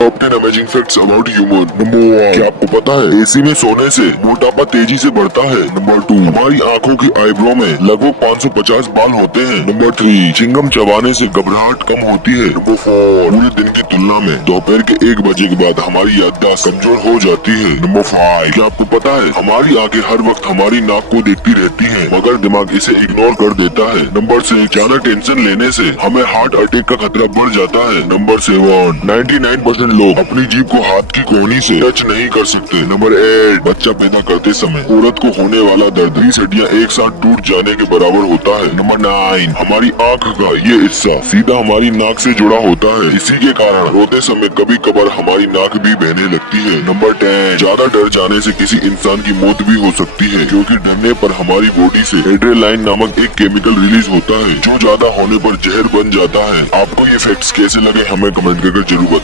Top 10 amazing facts about human. Number 1, क्या आपको पता है एसी में सोने से मोटापा तेजी से बढ़ता है। नंबर 2, हमारी आंखों की आईब्रो में लगभग 550 बाल होते हैं। नंबर 3, चिंगम चबाने से घबराहट कम होती है। नंबर 4, पूरे दिन की तुलना में दोपहर के 1 बजे के बाद हमारी याददाश्त कमजोर हो जाती है। नंबर 5, क्या आपको पता है हमारी आंखें हर वक्त हमारी नाक को देखती रहती हैं, मगर दिमाग इसे इग्नोर कर देता है। नंबर 6, ज्यादा टेंशन लेने से हमें हार्ट अटैक का खतरा बढ़ जाता है। नंबर 7, 99% लोग अपनी जीभ को हाथ की कोहनी से टच नहीं कर सकते। नंबर 8, बच्चा पैदा करते समय औरत को होने वाला दर्द 20 हड्डियां एक साथ टूट जाने के बराबर होता है। नंबर 9, हमारी आंख का ये हिस्सा सीधा हमारी नाक से जुड़ा होता है, इसी के कारण रोते समय कभी कभार हमारी नाक भी बहने लगती है। नंबर 10, ज्यादा डर जाने से किसी इंसान की मौत भी हो सकती है, क्योंकि डरने पर हमारी बॉडी से एड्रेनालाइन नामक एक केमिकल रिलीज होता है, जो ज्यादा होने पर जहर बन जाता है। आपको ये फैक्ट्स कैसे लगे हमें कमेंट करके जरूर बताएं।